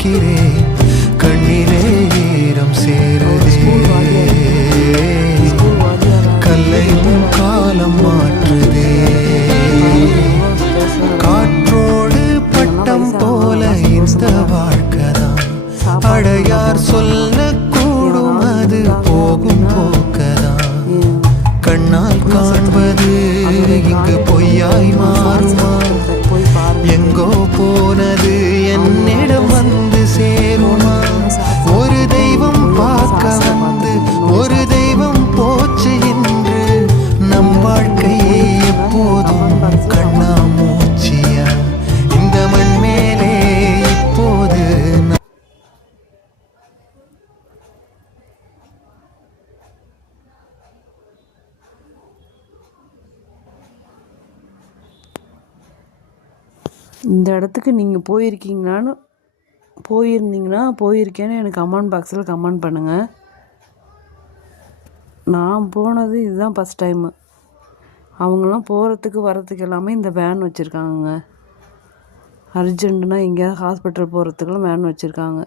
பார்க்கிறேன், கண்ணிலே ஈரம் சேருதே. கல்லையும் காலம் மாற்றுதே, காற்றோடு பட்டம் போல இந்த வாழ்க்கைதான். அடையார் சொல்லக்கூடும் அது போகும் போக்கதான். கண்ணால் காண்பது இங்கு பொய்யாய் மாறுமா? எங்கோ போனது என்னிடம் வந்து சேருமா? ஒரு தெய்வம் பார்க்க வந்து ஒரு தெய்வம் போச்சு என்று நம் வாழ்க்கை எப்போதும் கண்ணா மூச்சியா? இந்த மண் மேலே இப்போது இந்த இடத்துக்கு நீங்கள் போயிருக்கேன்னு எனக்கு கமெண்ட் பாக்ஸில் கமெண்ட் பண்ணுங்கள். நான் போனது இதுதான் ஃபஸ்ட் டைமு. அவங்களாம் போகிறதுக்கு வரத்துக்கு எல்லாமே இந்த வேன் வச்சுருக்காங்க. அர்ஜென்ட்டுனா எங்கேயாவது ஹாஸ்பிட்டல் போகிறதுக்குலாம் வேன் வச்சுருக்காங்க.